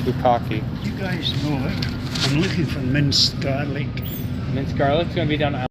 say bukkake. You guys know it. I'm looking for minced garlic. Minced garlic's gonna be down.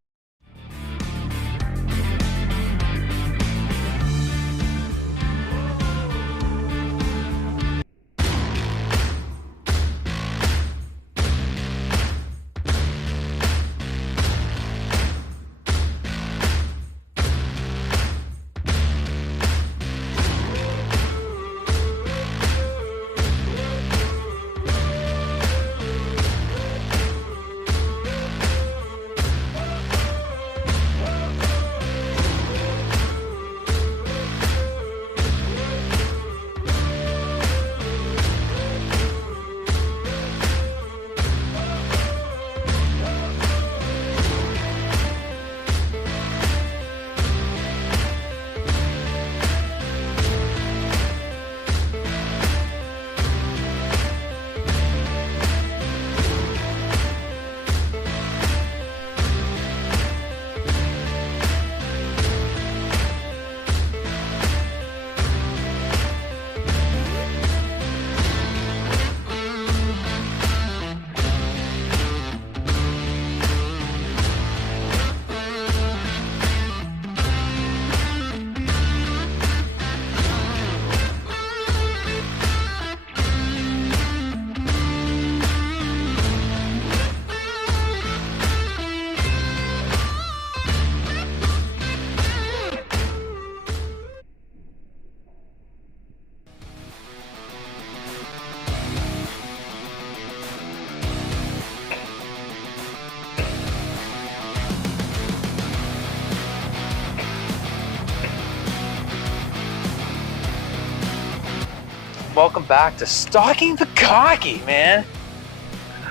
Welcome back to Stalking the Cocky, man.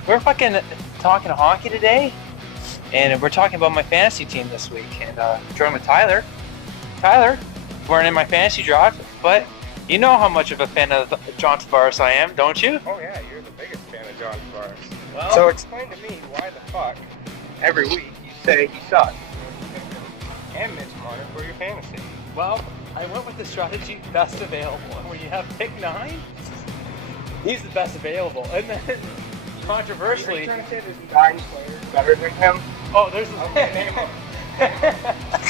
We're fucking talking hockey today, and we're talking about my fantasy team this week. And joined with Tyler. Tyler, weren't in my fantasy draft, but you know how much of a fan of John Tavares I am, don't you? Oh yeah, you're the biggest fan of John Tavares. Well, So explain to me why the fuck every week you say he sucks and Mitch Marner for your fantasy. well, I went with the strategy best available. And when you have pick 9, he's the best available. And then, Are controversially, you trying to say there's 9 players better than him? oh, there's Okay, name them.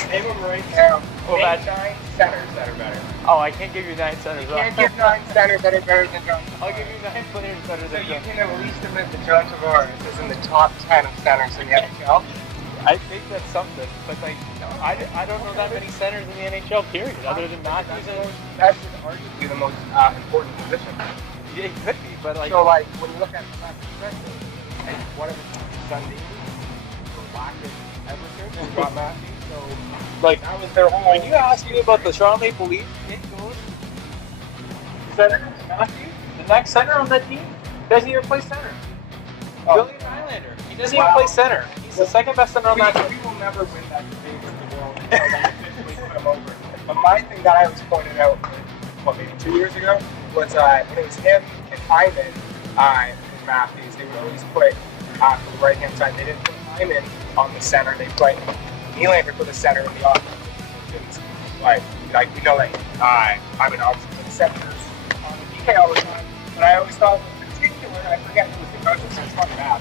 Name them right now. Well, Name that- 9 centers that are better. oh, I can't give you 9 centers. You can't give 9 centers that are better than John I'll Tavares. give you 9 players better So than you John. can at least admit that John Tavares is in the top 10 of centers in the NHL? I think that's something, but like, I don't know that many centers in the NHL, period, other than Matthews and... That's arguably the most important position. Yeah, it could be, but like... So, like, when you look at it from that perspective, and one of it's Sunday, or Wackett Everton, and Scott Matthews, so, like, that was their whole... when you ask me about the Toronto Maple Leafs, it goes... Center, Matthews, the next center on that team, doesn't even play center. Billy Nylander, he doesn't even play center. He's the second best center on that team. We will never win that debate with the world until they officially put him over. But my thing that I was pointing out, what, maybe 2 years ago, was when it was him and Hyman and Matthews, they would always put from the right-hand side. They didn't put Hyman on the center. They put Nylander for the center in the offensive positions. Like we know that Hyman obviously put centers on the PK all the time. But I always thought, in particular, I forget who was the coach, so it's fucking bad,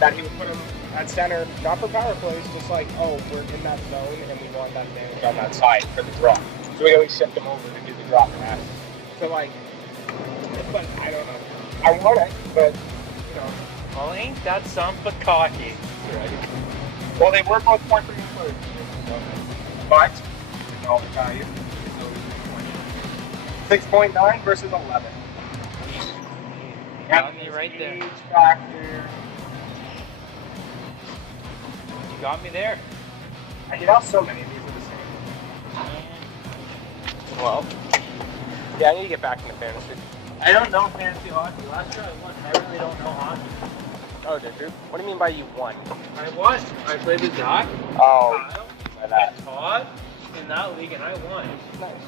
that he would put him at center, not for power plays, just like, oh, we're in that zone and we want that advantage on that side for the draw. So we always shift him over to do the draw pass. So like, but I don't know. I want it, but you know. Well, ain't that something cocky? Right. Well, they were both point per game players. But no value. 6.9 versus 11. Got me right there. Age factor. You got me there. I get out so many of these are the same. Well, yeah, I need to get back into fantasy. I don't know fantasy hockey. Last year I won. I really don't know hockey. Oh, did you? What do you mean by you won? I won. I played with Doc, Oh, Kyle, by that. and Todd in that league, and I won. Nice.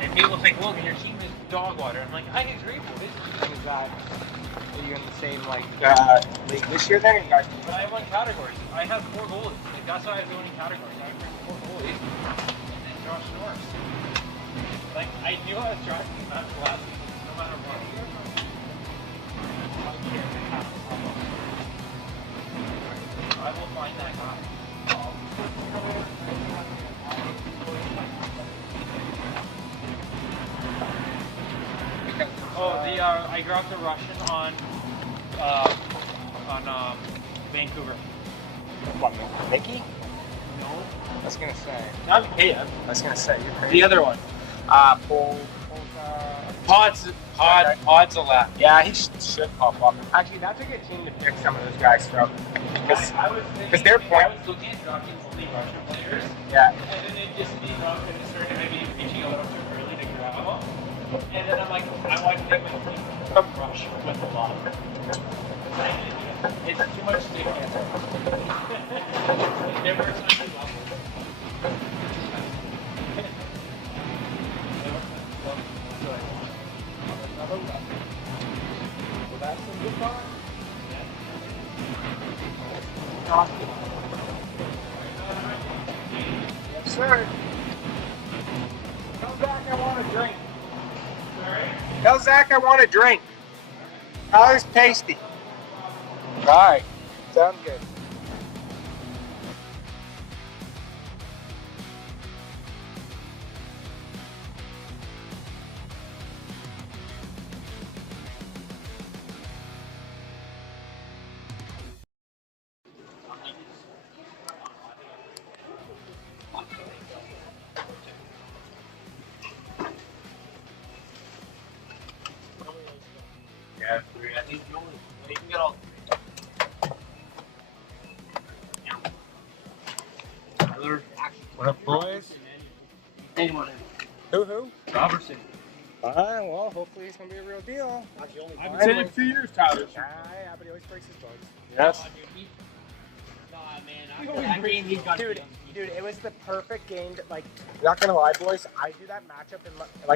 And people think, Logan, your team is dog water. I'm like, I agree with it. Is that? Are you in the same league this year then? Or you guys? But I won categories. I have 4 goalies. Like, that's why I have winning categories. I have 4 goalies. And then Josh Norris. Like, I knew I was drafting that last season, no matter what. I grabbed the Russian on Vancouver. What, Mickey? No. I was gonna say. Not Kiev. I was gonna say, you're crazy. The other one. Pods a lot. Yeah, he should pop up. Actually, that's a good team to pick some of those guys from. Because they're I was looking at drafting only Russian players. Yeah. And then it just be wrong and it started maybe reaching a little too early to grab them. And then I'm like, I want to take my team from Rush with a lot. It's too much stick in. It never is on your level. So that's some good fun. Yes, sir. Tell Zach I want a drink. Sorry? Tell Zach I want a drink. Tyler's tasty. Alright. Sounds good. Yeah, I think you can get all. What up, boys? Anyone? Who? Robertson. Well, hopefully it's gonna be a real deal. I've been saying it 2 years, Tyler. Yeah, but he always breaks his bugs. Yes. Dude, it was the perfect game. Not gonna lie, boys, I do that matchup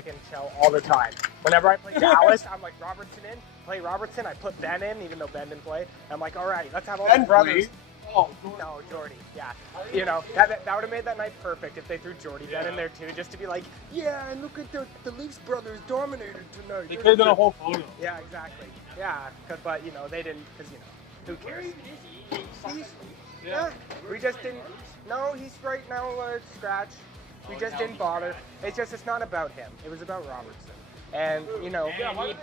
in Shell all the time. Whenever I play Dallas, I'm like Robertson in, play Robertson. I put Ben in, even though Ben didn't play. I'm like, all right, let's have all the brothers. Oh, no, Jordy. Yeah, you know that would have made that night perfect if they threw Jordy Ben in there too, just to be like, yeah, and look at the Leafs brothers dominated tonight. They could have done a whole photo. Yeah, exactly. Yeah, but they didn't, because who cares? Yeah, we just didn't. No, he's right now scratch. We just didn't bother. It's not about him. It was about Robertson. And he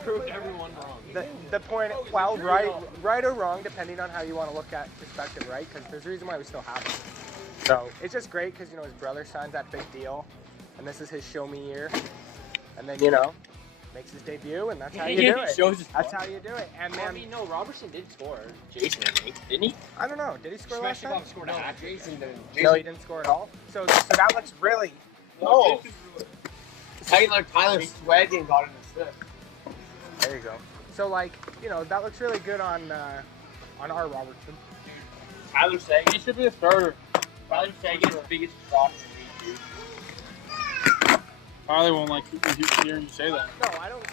proved everyone wrong. The point, well, right or wrong, depending on how you want to look at perspective, right? Because there's a reason why we still have him. So it's just great because his brother signed that big deal, and this is his show me year, and then makes his debut, and that's how you do it. That's how you do it. And then no, Robertson did score. Jason, didn't he? I don't know. Did he score last time? Scored a hat. Jason didn't. No, he didn't score at all. So that looks really. No. Tyler swagging got an assist. There you go. So that looks really good on our Robertson. Tyler Seguin, he should be a starter. Tyler Seguin's the biggest fraud in the league, dude. Tyler won't like hearing you say that. No, I don't.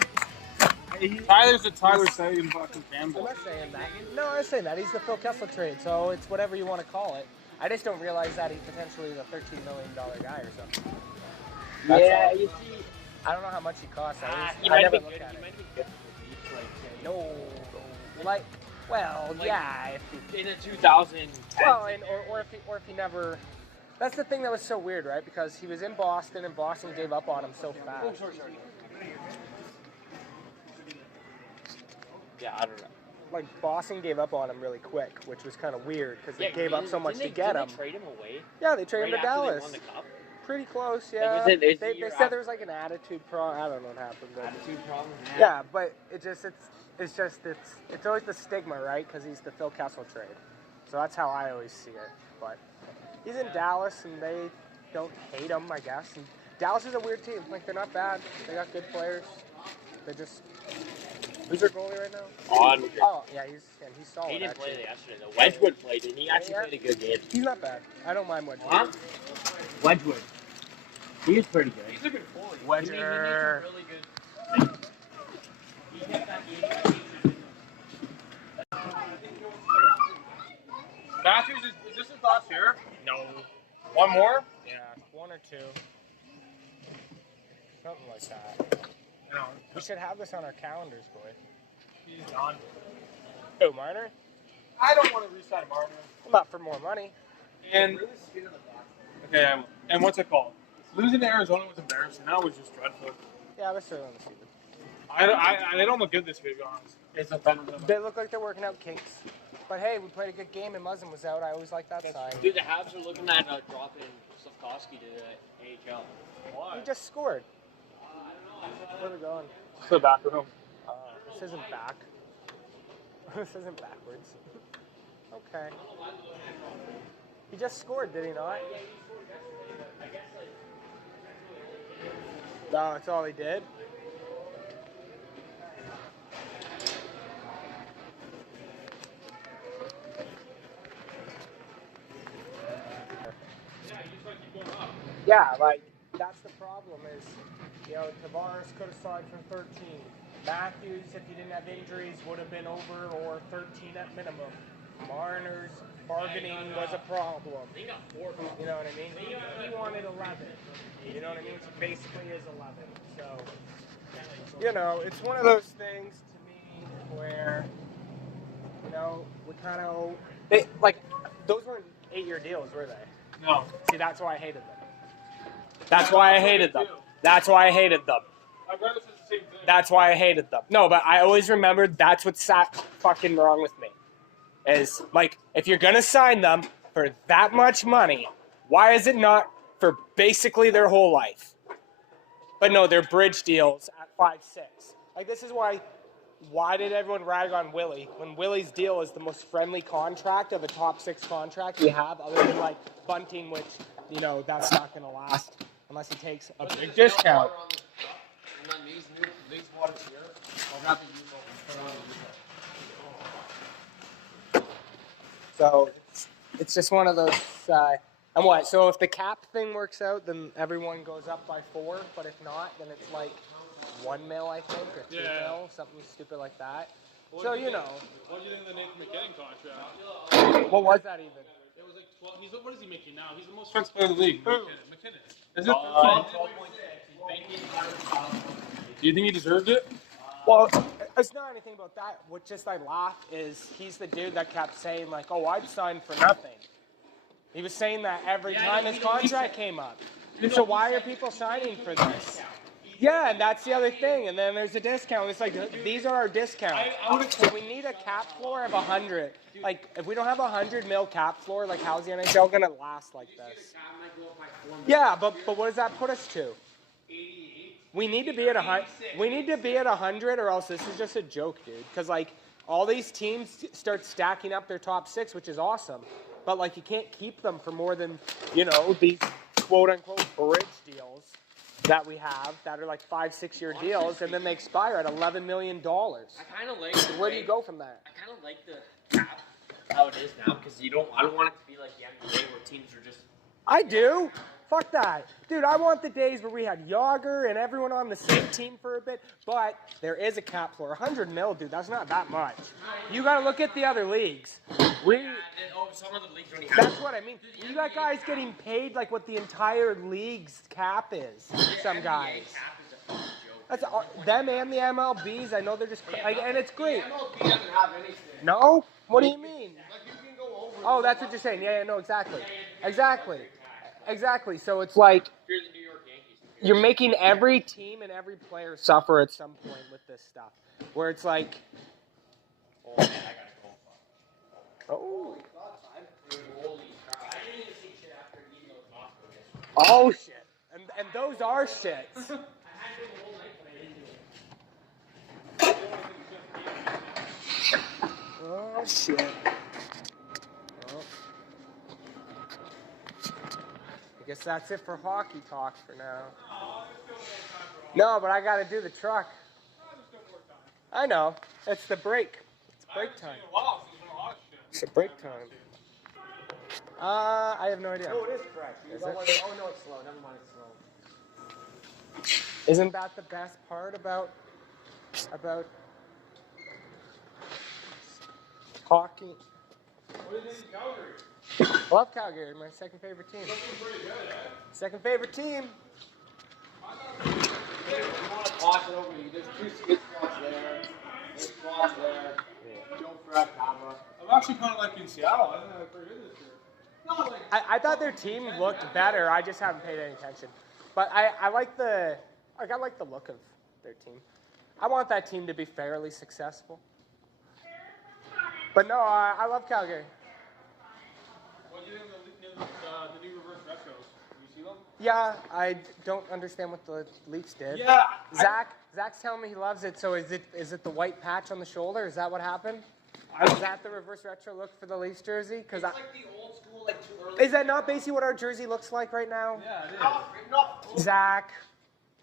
Tyler's a Tyler Seguin fucking I'm fanboy. not saying that. No, I'm saying that. He's the Phil Kessel trade, so it's whatever you want to call it. I just don't realize that he's potentially the $13 million guy or something. That's Yeah, all. you see. I don't know how much he costs. He I might never have been looked good. at He it. might have been good for the Leafs, yeah, if he, in a 2000. well, or if he never. That's the thing that was so weird, right? Because he was in Boston, and Boston gave up on him so fast. Oh, sorry. Yeah, I don't know. Boston gave up on him really quick, which was kind of weird because they gave up so much to get didn't him. They trade him away? Yeah, they traded him to after Dallas. They won the cup? Pretty close, yeah. They said there was an attitude problem. I don't know what happened. But Attitude problem. yeah, but it's always the stigma, right? Because he's the Phil Kessel trade. So that's how I always see it. But he's in Dallas, and they don't hate him, I guess. And Dallas is a weird team. They're not bad. They got good players. They just. Who's their goalie right now? Oh, yeah, he's solid. He didn't play actually. yesterday though. Wedgwood played, and he actually played a good game. He's not bad. I don't mind Wedgwood. Huh? Wedgwood. He is pretty good. He's a good goalie. Wedger. He made some really good. He kept that game. Matthews, is this his last year? No. One more? Yeah, one or two. Something like that. No. We should have this on our calendars, boy. He's done. Oh, Marner? I don't want to re-sign Marner. Not for more money. And okay, and what's it called? Losing to Arizona was embarrassing. That was just dreadful. Yeah, that's early in the season. They don't look good this week, to be honest. It's a fun. They look like they're working out kinks. But hey, we played a good game and Muzzin was out. I always like that sign. Dude, the Habs are looking at dropping Slavkovsky to the AHL. He just scored. Where are we going? To the back room. This isn't back. This isn't backwards. Okay. He just scored, did he not? No, that's all he did. Yeah, like, that's the problem is, you know, Tavares could have signed for 13. Matthews, if he didn't have injuries, would have been over or 13 at minimum. Marner's bargaining was a problem. They got 4. You know what I mean? He wanted 11. You know what I mean? Which basically is 11. So, you know, it's one of those things to me where, you know, we kind of, like, those weren't 8-year deals, were they? No. See, that's why I hated them. That's why I hated them. That's why I hated them. I've read the same thing. That's why I hated them. No, but I always remembered that's what sat fucking wrong with me. Is, like, if you're going to sign them for that much money, why is it not for basically their whole life? But no, they're bridge deals at 5-6. Like, this is why did everyone rag on Willie when Willie's deal is the most friendly contract of a top 6 contract we have, other than, like, Bunting, which, you know, that's not going to last unless he takes a big discount. And then these waters here, I'll have to use them. So it's just one of those. And what? So if the cap thing works out, then everyone goes up by 4. But if not, then it's like 1 mil, I think, or 2 mil, something stupid like that. So you know. What do you think of the Nathan McKinnon contract? What was that even? It was like 12. What is he making now? He's the most expensive player in the league. McKinnon. Is it 12.6. Do you think he deserved it? Well, it's not anything about that. What just I laugh is he's the dude that kept saying, like, oh, I'd sign for nothing. He was saying that every time his contract came up. So why are people signing for this? Yeah, and that's the other thing. And then there's a discount. It's like, these are our discounts. So we need a cap floor of 100. Like, if we don't have 100 mil cap floor, like, how's the NHL going to last like this? Yeah, but what does that put us to? We need to be at 100. We need to be at 100, or else this is just a joke, dude. Because, like, all these teams start stacking up their top 6, which is awesome. But, like, you can't keep them for more than, you know, these quote-unquote bridge deals that we have that are like 5-6 year deals, and then they expire at $11 million. I kind of like. Where do you go from there? I kind of like the cap how it is now because I don't want it to be like the NBA where teams are just. I do. Fuck that. Dude, I want the days where we had Yager and everyone on the same team for a bit, but there is a cap floor. 100 mil, dude, that's not that much. You got to look at the other leagues. Some of the leagues already have. That's what I mean. You got guys getting paid like what the entire league's cap is. Some guys. That's them and the MLBs. I know they're just and it's great. MLB doesn't have anything. No? What do you mean? Like you can go over. Oh, that's what you're saying. Yeah, no, exactly. Exactly. So it's like Here's the New York Yankees. you're making every team and every player suffer at some point with this stuff. Where it's like, Oh man, I gotta go. oh, Holy crap! I didn't even see shit after eating those tacos. oh shit, and those are shits. I had to go the whole night, but I didn't do it. Oh shit. Well, I guess that's it for hockey talk for now. No, but I gotta do the truck. I know. It's the break. It's break time. It's a break time. I have no idea. Oh, it is fresh. Is Oh it? no, it's slow. Never mind, it's slow. Isn't that the best part about hockey? What do you think of Calgary? I love Calgary, my second favorite team. Looking pretty good, eh? Second favorite team. You want to toss it over you. There's 2 skid spots there. There's spots there. Joe Fred, Kava. I'm actually kind of liking Seattle. I think they're pretty good this year. No, like. I thought their team looked better. I just haven't paid any attention. But I like the look of their team. I want that team to be fairly successful. But no, I love Calgary. What do you think of the new reverse retros? Do you see them? Yeah, I don't understand what the Leafs did. Yeah. Zach's telling me he loves it. So is it the white patch on the shoulder? Is that what happened? Is that the reverse retro look for the Leafs jersey? Because It's like the old school, like too early. is that not basically what our jersey looks like right now? Yeah, it is. Not Zach,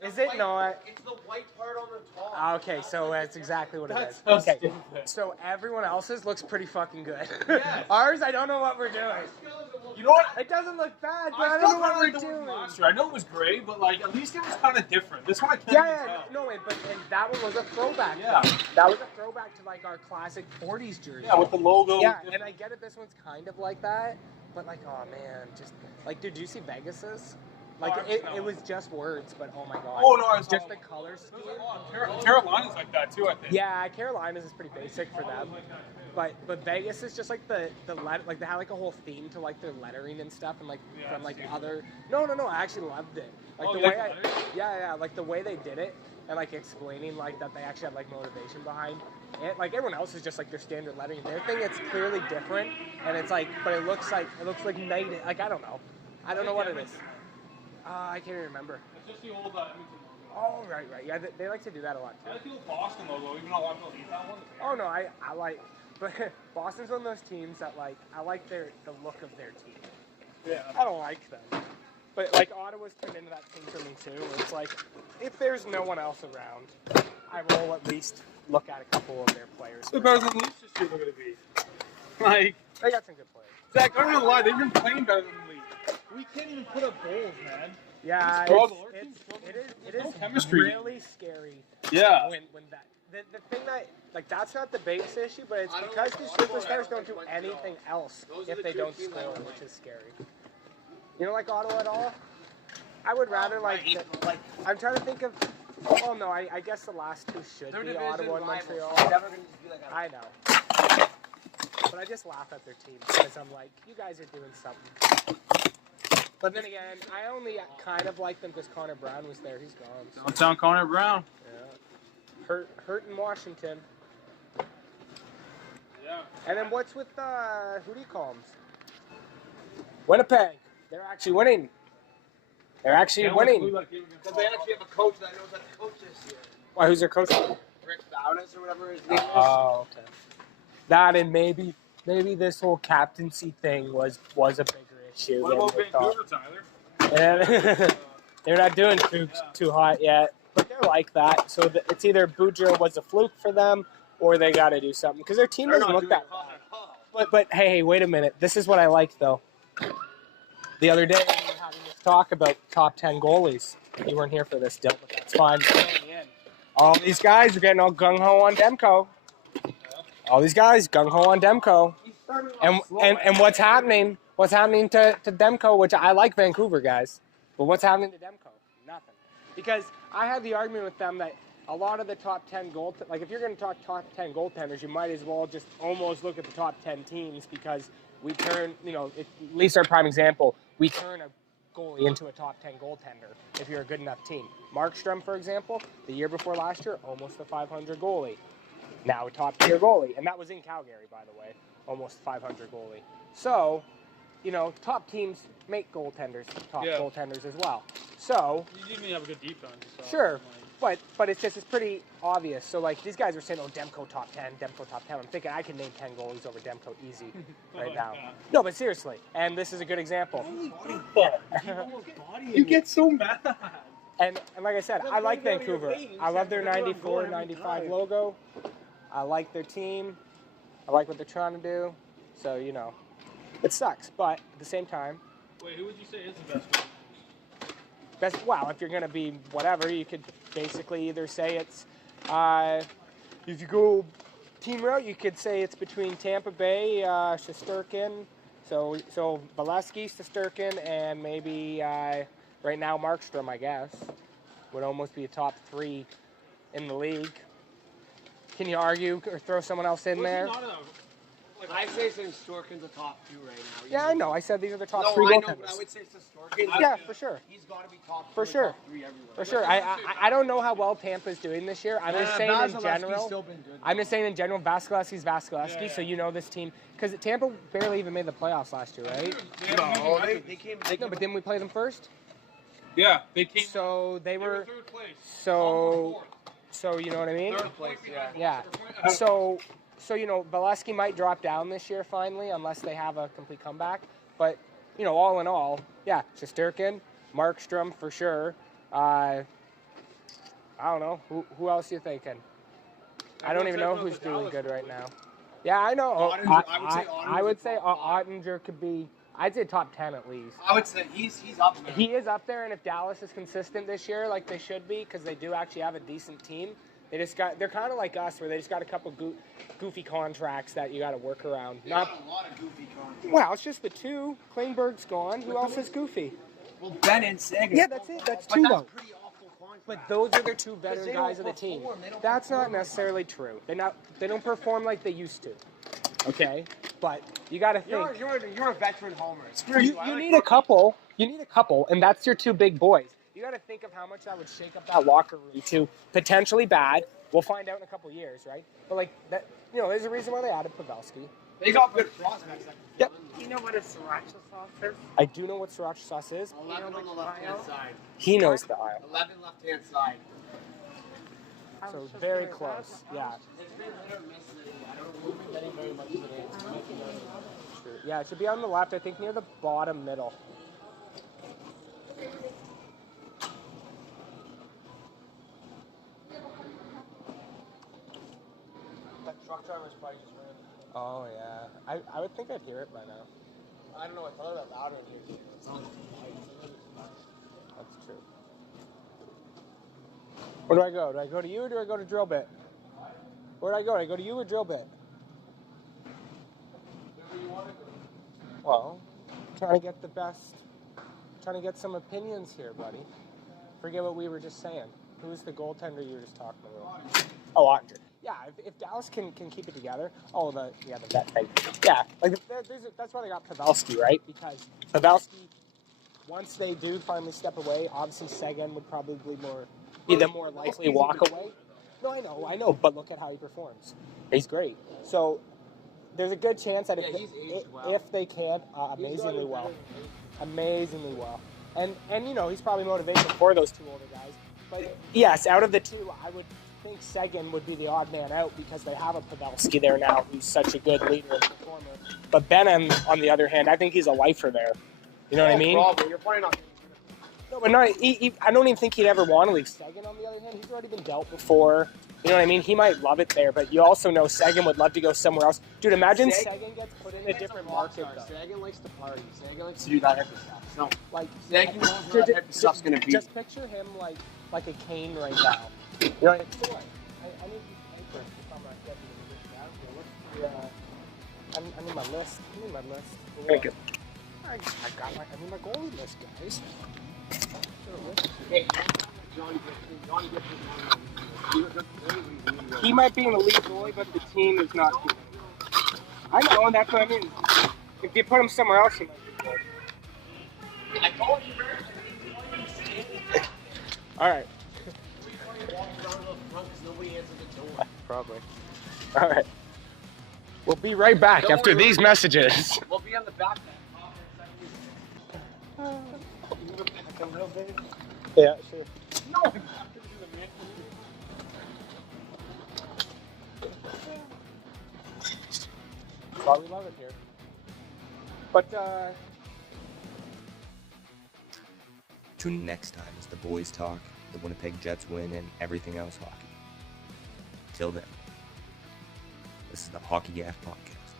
is it white, not? It's the white part on the top. Okay, so that's exactly what it is. That's so Okay, stupid. so everyone else's looks pretty fucking good. Yes. Ours, I don't know what we're doing. You know what? It doesn't look bad, but I I don't still know what kind we're of like the one doing. from last year. I know it was gray, but like at least it was kind of different. This one I can't Yeah, even tell. no, wait, and that one was a throwback. Yeah. That was a throwback to like our classic 40s jersey. Yeah, with the logo. Yeah, and I get it, this one's kind of like that, but like, oh man, just like, dude, did you see Vegas's? Like, Oh, I've it, seen that it one. was just words, but oh my god. Oh, no, I saw just it. the color scheme. Carolina's like that too, I think. Yeah, Carolina's is pretty basic for them. But Vegas is just like the like they had like a whole theme to like their lettering and stuff, and like Yeah, from like I've seen other. No, I actually loved it. Like Oh, the you way like the lettering? yeah, like the way they did it, and like explaining like that they actually had like motivation behind it. Like everyone else is just like their standard lettering. Their thing, it's clearly different, and it's like, but it looks like night. Like I don't know what it is. I can't even remember. It's just the old Edmonton logo. Oh right. Yeah, they like to do that a lot too. I like the old Boston logo, even though a lot of people hate that one. Oh no, I like, but Boston's one of those teams that like I like the look of their team. Yeah. I don't like them, but like Ottawa's turned into that team for me too. Where it's like if there's no one else around, I will at least look at a couple of their players. They're better than the Leafs this year, they're going to be. Like, They got some good players. Zach, I'm not gonna lie, they've been playing better than the Leafs. We can't even put up goals, man. Yeah, Struggle. Our team's struggling. it There's no is chemistry. really scary. Yeah. When that the thing that like that's not the biggest issue, but it's I don't because like these Ottawa, I superstars don't don't do like anything Montreal. else Those are if the they two don't teams I score, don't which like. is scary. You don't like Ottawa at all? I would rather like. like I'm trying to think of. Oh no, I guess the last two should their be division Ottawa and rivals. Montreal. They're never gonna just be like I know. But I just laugh at their team because I'm like, you guys are doing something. But then again, I only kind of like them because Connor Brown was there. He's gone. Downtown Connor Brown. Yeah. Hurt in Washington. Yeah. And then what's with who do you call them? Winnipeg. They're actually winning. They're actually winning. Because they actually have a coach that knows how to coach this year. Why? Who's their coach? Rick Tavares or whatever his name is. Oh, okay. That and maybe this whole captaincy thing was a bigger issue. What than about we thought. Vancouver, Tyler? And they're not doing too hot yet, but they're like that. So it's either Boudreaux was a fluke for them, or they got to do something because their team They're doesn't not look doing that hot bad. at all. But hey, wait a minute. This is what I like though. The other day we were having this talk about top 10 goalies. You weren't here for this, Dill, but that's fine. All these guys are getting all gung ho on Demko. All these guys gung ho on Demko. And what's happening? What's happening to Demko? Which I like Vancouver guys, but what's happening to Demko? Nothing. Because I had the argument with them that a lot of the top 10 like if you're going to talk top 10 goaltenders, you might as well just almost look at the top 10 teams because we turn, at least our prime example, we turn a goalie into a top 10 goaltender if you're a good enough team. Markstrom, for example, the year before last year, almost a 500 goalie. Now a top tier goalie, and that was in Calgary, by the way, almost 500 goalie. So, top teams make goaltenders top goaltenders as well. So You didn't even have a good defense. So sure, but it's pretty obvious. So like these guys are saying, oh, Demko top 10, Demko top 10. I'm thinking I can name 10 goalies over Demko easy right now. No, but seriously, and this is a good example. You get so mad. And like I said, I like Vancouver. I love their 94, 95 logo. I like their team. I like what they're trying to do. So, it sucks. But at the same time, Wait, who would you say is the best one? well, if you're going to be whatever, you could basically either say it's, if you go team route, you could say it's between Tampa Bay, Shesterkin, so Valesky, Shesterkin, and maybe right now Markstrom, I guess, would almost be a top 3 in the league. Can you argue or throw someone else in there? I say Storkin's a top 2 right now. Yeah, I know. I said these are the top No, 3 I know, goaltenders. but I would say Storkin. Yeah, for sure. He's got to be top 2 For or sure. top 3 everywhere. For sure. I don't know how well Tampa's doing this year. I'm just saying in Vasilevsky's general. still been good. I'm just saying in general, Vasilevsky's Vasilevsky, Yeah. so you know this team. Because Tampa barely even made the playoffs last year, right? No, they came. No, but didn't we play them first? Yeah, they came. So they They were were. third place. So you know what I mean? Third place, yeah. Yeah. So you know, Valesky might drop down this year finally, unless they have a complete comeback. But you know, all in all, yeah, Shesterkin, Markstrom for sure. I don't know who else you thinking. I don't even know who's doing good right now. Yeah, I know. Ottinger, I would say Ottinger could be. I'd say top 10 at least. I would say he's up there. He is up there, and if Dallas is consistent this year, like they should be, because they do actually have a decent team, they're kind of like us, where they just got a couple goofy contracts that you got to work around. They got a lot of goofy contracts. Well, it's just the 2. Klingberg's gone. Who else is goofy? Well, Ben and Sagan. Yeah, that's it. That's But 2 that's though. pretty awful contract. But those are the 2 better they guys don't of the team. perform. They don't That's not perform like necessarily true. They don't perform like they used to. Okay, but you got to think. You're a veteran homer. You need a couple. You need a couple, and that's your 2 big boys. You got to think of how much that would shake up that locker room to potentially bad. We'll find out in a couple years, right? But like that, you know, there's a reason why they added Pavelski. They got good prospects. Yep. You know what a sriracha sauce is? I do know what sriracha sauce is. 11 on the left-hand side. He knows the aisle. 11 left-hand side. So very close. Yeah. It's been hit or miss lately. I don't know. We've been getting very much of it. True. Yeah, it should be on the left. I think near the bottom middle. That truck driver's probably just ran. Oh yeah. I would think I'd hear it by now. I don't know. I thought it was louder in here. It sounds That's true. Where do I go? Do I go to you or do I go to Drill Bit? Where do I go? Do I go to you or Drill Bit? Well, trying to get the best, trying to get some opinions here, buddy. Forget what we were just saying. Who's the goaltender you were just talking about? Oh, Ottinger. Yeah, if Dallas can keep it together. Oh, the vet thing. Yeah, like that's why they got Pavelski, right? Because Pavelski, once they do finally step away, obviously Seguin would probably be the more likely walk away. No, I know, but look at how he performs. He's great. So there's a good chance that if they can, amazingly well. And you know, he's probably motivation for those 2 older guys. But yes, out of the 2, I would think Seguin would be the odd man out because they have a Pavelski there now who's such a good leader and performer. But Benham, on the other hand, I think he's a lifer there. You know what I mean? Probably. You're probably not. No, but not. I don't even think he'd ever want to leave. Seguin, on the other hand, he's already been dealt before. You know what I mean? He might love it there, but you also know Seguin would love to go somewhere else. Dude, imagine Seguin gets put in a different market, though. Sagan likes to party. Sagan likes to do that hippie stuff. So, Like, Sagan knows what that hippie stuff's gonna be. Just picture him like a Kane right now. You know, like, boy, I need these papers if I'm not getting this down here. I need my list. Thank you. I need my goalie list, guys. Hey, Johnny He might be in the lead goalie, but the team is not good. I know, and that's what I mean. If you put him somewhere else, he might be good. I told you, All right. nobody answered the door. Probably. All right. We'll be right back after these messages. We'll be on the back end. Yeah, sure. No. Well, we love it here. But, Tune in next time as the boys talk, the Winnipeg Jets win, and everything else hockey. Till then, this is the Hockey Gaff Podcast,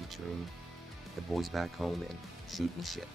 featuring the boys back home and shooting shit.